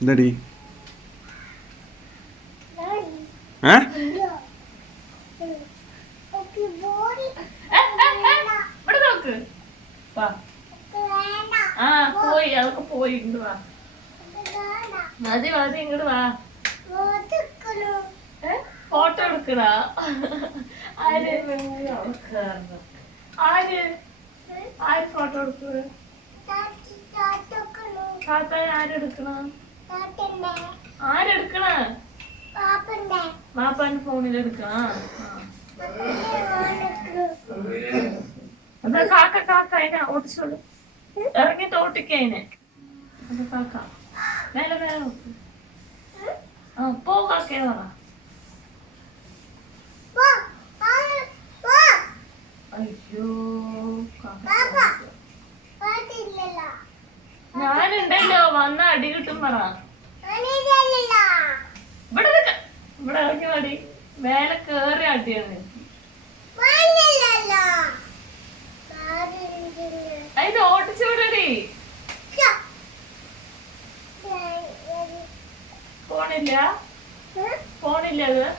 എന്താടി ഏ ആ പോയി അതൊക്കെ പോയി ഇങ്ങോട്ട് വാ മതി മതി ഇങ്ങോട്ട് വാ ഫോട്ടോ എടുക്കണ ആര് ആര് ആര് ഫോട്ടോ എടുക്കുക താത്ത ആരെടുക്കണ ആരെടുക്കണ മാപ്പാന്റെ ഫോണിൽ എടുക്കണ എന്താ കാക്ക കാക്ക അതിനെ ഓടിച്ചോളൂ ഇറങ്ങിട്ട് ഓട്ടിക്കതിനെ അത് കാക്ക മേലെ മേലെ നോക്ക് ആ പോ കാക്കേ പറ അയ്യോ ഞാനുണ്ടല്ലോ വന്ന അടി കിട്ടും പറ ഇവിടെ ഇവിടെ ഇറങ്ങി മടി മേലെ കേറി അടിയാണ് അതിന് ഓട്ടിച്ചു വിടടി ഫോണില്ല ഫോണില്ല അത്